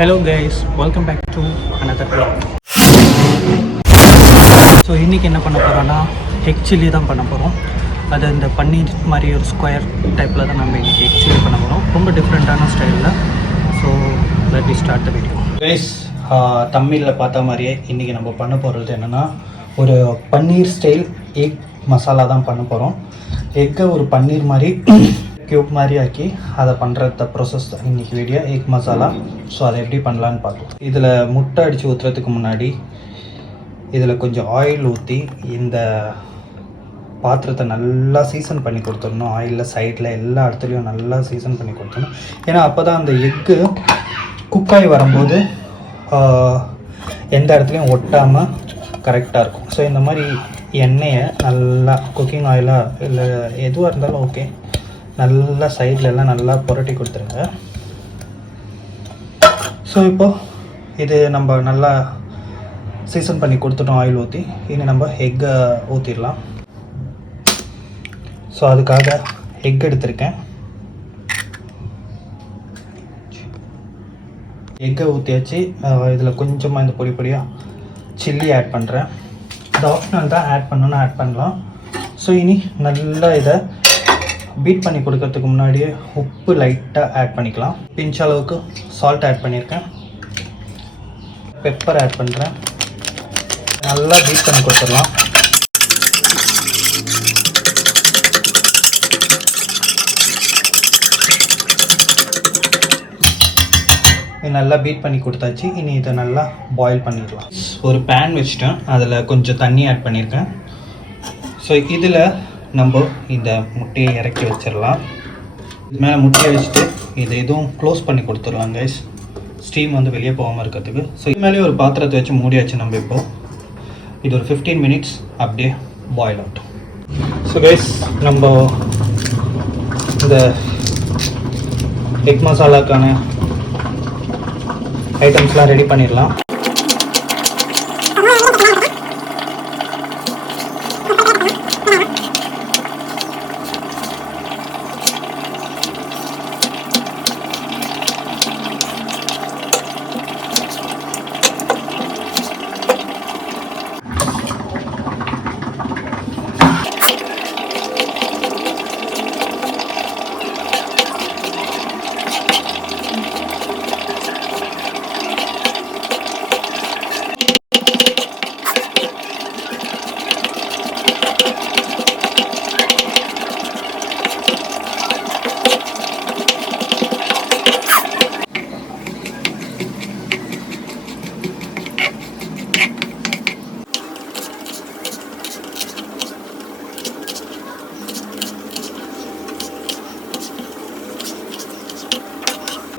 Hello guys, welcome back to another vlog. So இன்றைக்கி என்ன பண்ண போகிறோன்னா எக் சில்லி தான் பண்ண போகிறோம். அது இந்த பன்னீர் மாதிரி ஒரு ஸ்கொயர் டைப்பில் தான் நம்ம இன்றைக்கி எக் சில்லி பண்ண போகிறோம். ரொம்ப டிஃப்ரெண்ட்டான ஸ்டைலில். So let me start the video. Guys, தமிழில் பார்த்த மாதிரியே இன்றைக்கி நம்ம பண்ண போகிறது என்னென்னா ஒரு பன்னீர் ஸ்டைல் எக் மசாலா தான் பண்ண போகிறோம். எக்கை ஒரு பன்னீர் மாதிரி க்யூப் மாதிரி ஆக்கி அதை பண்ணுறத ப்ரொசஸ் தான் இன்றைக்கி வீடியோ எக் மசாலா. ஸோ அதை எப்படி பண்ணலான்னு பார்க்கலாம். இதில் முட்டை அடித்து ஊற்றுறதுக்கு முன்னாடி இதில் கொஞ்சம் ஆயில் ஊற்றி இந்த பாத்திரத்தை நல்லா சீசன் பண்ணி கொடுத்துடணும். ஆயிலில் சைடில் எல்லா இடத்துலையும் நல்லா சீசன் பண்ணி கொடுத்துடணும். ஏன்னா அப்போ தான் அந்த எக்கு குக்காகி வரும்போது எந்த இடத்துலையும் ஒட்டாமல் கரெக்டாக இருக்கும். ஸோ இந்த மாதிரி எண்ணெயை நல்லா குக்கிங் ஆயிலாக இல்லை எதுவாக இருந்தாலும் ஓகே, நல்லா சைடில் எல்லாம் நல்லா புரட்டி கொடுத்துருங்க. ஸோ இப்போது இது நம்ம நல்லா சீசன் பண்ணி கொடுத்துட்டோம் ஆயில் ஊற்றி. இனி நம்ம எக்கை ஊற்றிடலாம். ஸோ அதுக்காக எக் எடுத்திருக்கேன். எக்கை ஊற்றியாச்சு. இதில் கொஞ்சமாக இந்த பொடி பொடியாக சில்லி ஆட் பண்ணுறேன். இது ஆப்ஷனல் தான், ஆட் பண்ணணுன்னா ஆட் பண்ணலாம். ஸோ இனி நல்லா இதை பீட் பண்ணி கொடுக்கறதுக்கு முன்னாடியே உப்பு லைட்டாக ஆட் பண்ணிக்கலாம். பிஞ்ச் அளவுக்கு சால்ட் ஆட் பண்ணியிருக்கேன். பெப்பர் ஆட் பண்ணுறேன். நல்லா பீட் பண்ணி கொடுத்துடலாம். நல்லா பீட் பண்ணி கொடுத்தாச்சு. இனி இதை நல்லா பாயில் பண்ணிடலாம். ஒரு பேன் வச்சுட்டேன், அதில் கொஞ்சம் தண்ணி ஆட் பண்ணியிருக்கேன். ஸோ இதில் நம்ம இந்த முட்டையை இறக்கி வச்சிடலாம். இது மேலே முட்டையை வச்சுட்டு இது எதுவும் க்ளோஸ் பண்ணி கொடுத்துடலாம் கைஸ், ஸ்டீம் வந்து வெளியே போகாமல் இருக்கிறதுக்கு. ஸோ இது மேலே ஒரு பாத்திரத்தை வச்சு மூடியாச்சு. நம்ம இப்போது இது ஒரு 15 மினிட்ஸ் அப்படியே பாயில் ஆகட்டும். ஸோ கைஸ், நம்ம இந்த எக் மசாலாக்கான ஐட்டம்ஸ்லாம் ரெடி பண்ணிடலாம்.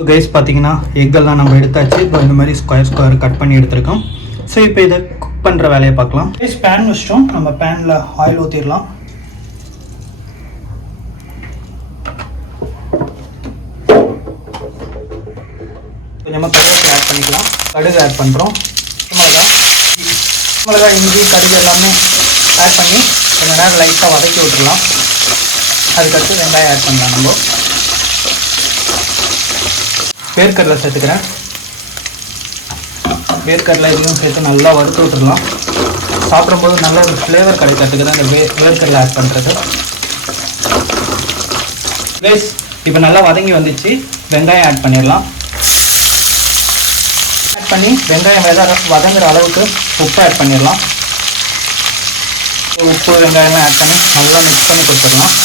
கைஸ், பார்த்தீங்கன்னா எக்கெல்லாம் நம்ம எடுத்தாச்சு. இப்போ இந்த மாதிரி ஸ்கொயர் கட் பண்ணி எடுத்துருக்கோம். ஸோ இப்போ இதை குக் பண்ணுற வேலையை பார்க்கலாம். கைஸ், பேன் வச்சிட்டோம். நம்ம பேனில் ஆயில் ஊற்றிடலாம். கொஞ்சமாக கருவேப்பிலை ஆட் பண்ணிக்கலாம். கடுகு ஆட் பண்ணுறோம். மிளகாய், இஞ்சி, கடுகு எல்லாமே ஆட் பண்ணி கொஞ்சம் நேரம் லைட்டாக வதக்கி விட்டுடலாம். அதுக்கடுத்து வெங்காயம் ஆட் பண்ணலாம். நம்ம வேர்க்கடலை சேர்த்துக்கிறேன். வேர்க்கடலை இதையும் சேர்த்து நல்லா வறுத்து விட்டுடலாம். சாப்பிடும்போது நல்ல ஒரு ஃப்ளேவர் கிடைக்கிறதுக்கு தான் இந்த வேர்க்கடலை ஆட் பண்ணுறது. கைஸ், இப்போ நல்லா வதங்கி வந்துச்சு. வெங்காயம் ஆட் பண்ணிடலாம். ஆட் பண்ணி வெங்காயம் வதங்குற அளவுக்கு உப்பு ஆட் பண்ணிடலாம். உப்பு வெங்காயம்லாம் ஆட் பண்ணி நல்லா மிக்ஸ் பண்ணி கொடுத்துடலாம்.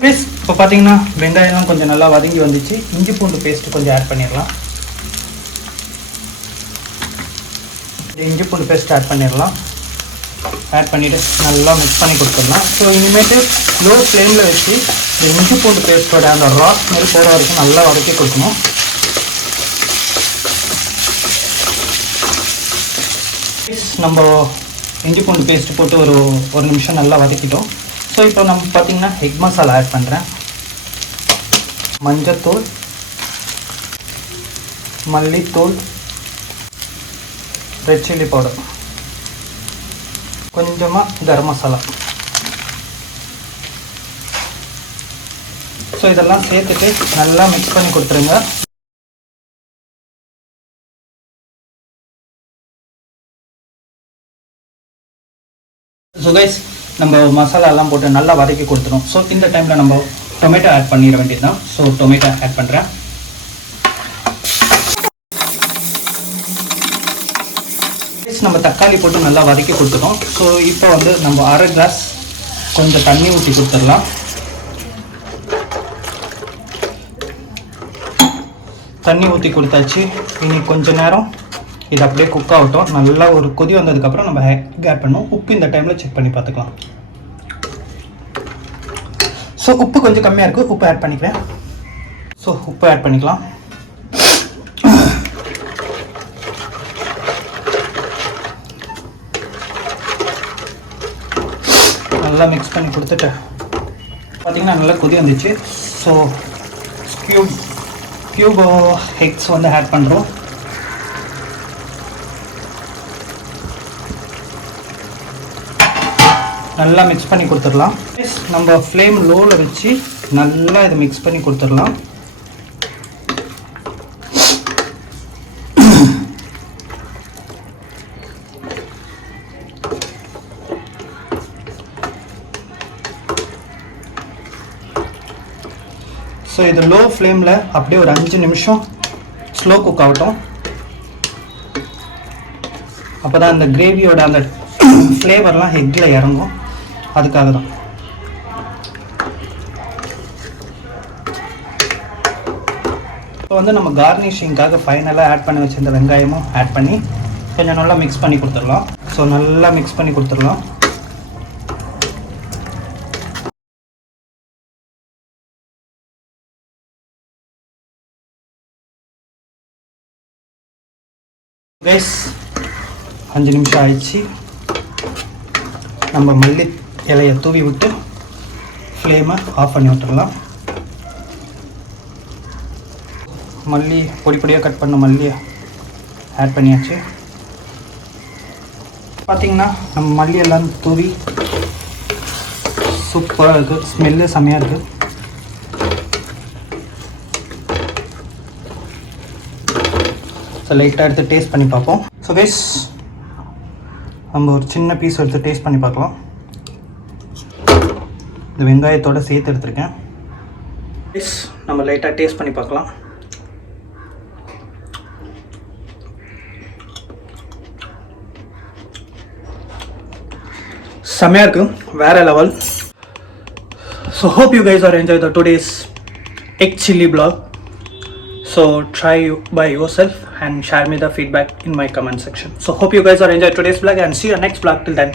ப்ளீஸ், இப்போ பார்த்தீங்கன்னா வெங்காயம்லாம் கொஞ்சம் நல்லா வதங்கி வந்துச்சு. இஞ்சி பூண்டு பேஸ்ட்டு கொஞ்சம் ஆட் பண்ணிடலாம். இஞ்சி பூண்டு பேஸ்ட் ஆட் பண்ணிடலாம். ஆட் பண்ணிவிட்டு நல்லா மிக்ஸ் பண்ணி கொடுத்துடலாம். ஸோ இனிமேட்டு லோ ஃப்ளேமில் வச்சு இந்த இஞ்சி பூண்டு பேஸ்ட்டோட அந்த ரா ஸ்மெல் போகிற வரைக்கும் நல்லா வதக்கி கொடுக்கணும். நம்ம இஞ்சி பூண்டு பேஸ்ட்டு போட்டு ஒரு நிமிஷம் நல்லா வதக்கிட்டோம். ஸோ இப்போ நம்ம பார்த்திங்கன்னா எக் மசாலா ஆட் பண்ணுறேன். மஞ்சத்தூள், மல்லித்தூள், ரெட் சில்லி பவுடர், கொஞ்சமாக கரம் மசாலா, ஸோ இதெல்லாம் சேர்த்துட்டு நல்லா மிக்ஸ் பண்ணி கொடுத்துருங்க. ஸோ கைஸ் நம்ம மசாலா எல்லாம் போட்டு நல்லா வதக்கி கொடுத்துரும். ஸோ இந்த டைமில் நம்ம டொமேட்டோ ஆட் பண்ணிட வேண்டியது தான். ஸோ டொமேட்டோ ஆட் பண்ணுறேன். நம்ம தக்காளி போட்டு நல்லா வதக்கி கொடுத்துட்டோம். ஸோ இப்போ வந்து நம்ம அரை கிளாஸ் கொஞ்சம் தண்ணி ஊற்றி கொடுத்துடலாம். தண்ணி ஊற்றி கொடுத்தாச்சு. இனி கொஞ்சம் நேரம் இது அப்படியே குக் ஆகட்டும். நல்லா ஒரு கொதி வந்ததுக்கப்புறம் நம்ம எக் ஆட் பண்ணுவோம். உப்பு இந்த டைமில் செக் பண்ணி பார்த்துக்கலாம். ஸோ உப்பு கொஞ்சம் கம்மியாக இருக்குது, உப்பு ஆட் பண்ணிக்கிறேன். ஸோ உப்பு ஆட் பண்ணிக்கலாம். நல்லா மிக்ஸ் பண்ணி கொடுத்துட்டு பார்த்திங்கன்னா நல்லா கொதி வந்துச்சு. ஸோ கியூப் எக்ஸ் வந்து ஆட் பண்ணுறோம். நல்லா மிக்ஸ் பண்ணி கொடுத்துடலாம். நம்ம ஃப்ளேம் லோவில் வச்சு நல்லா இதை மிக்ஸ் பண்ணி கொடுத்துடலாம். ஸோ இது லோ ஃப்ளேமில் அப்படியே ஒரு 5 நிமிஷம் ஸ்லோ குக் ஆகட்டும். அப்போ தான் அந்த கிரேவியோட அந்த ஃப்ளேவர்லாம் எக்கில் இறங்கும். அதுக்காக தான். இப்போ வந்து நம்ம கார்னிஷிங்காக ஃபைனலாக ஆட் பண்ணி வச்சிருந்த வெங்காயமும் ஆட் பண்ணி கொஞ்சம் நல்லா மிக்ஸ் பண்ணி கொடுத்துடலாம். ஸோ நல்லா மிக்ஸ் பண்ணி கொடுத்துடலாம். கைஸ் 5 நிமிஷம் ஆயிடுச்சு. நம்ம மல்லி இலையை தூவி விட்டு ஃப்ளேமை ஆஃப் பண்ணி விட்டுடலாம். மல்லி பொடி பொடியாக கட் பண்ண மல்லியை ஆட் பண்ணியாச்சு. பார்த்திங்கன்னா நம்ம மல்லியெல்லாம் தூவி சூப்பராக இருக்குது. ஸ்மெல்லு செம்மையாக இருக்குது. ஸோ லைட்டாக எடுத்து டேஸ்ட் பண்ணி பார்ப்போம். ஸோ கைஸ் நம்ம ஒரு சின்ன பீஸ் எடுத்து டேஸ்ட் பண்ணி பார்க்கலாம். இந்த வெங்காயத்தோடு சேர்த்து எடுத்துருக்கேன். கைஸ் நம்ம லைட்டாக டேஸ்ட் பண்ணி பார்க்கலாம். செம்மையாக இருக்குது, வேறு level. So hope you guys are enjoying the today's egg chili vlog. So try by yourself and share me the feedback in my comment section. So hope you guys are enjoying today's vlog and see you next vlog. Till then,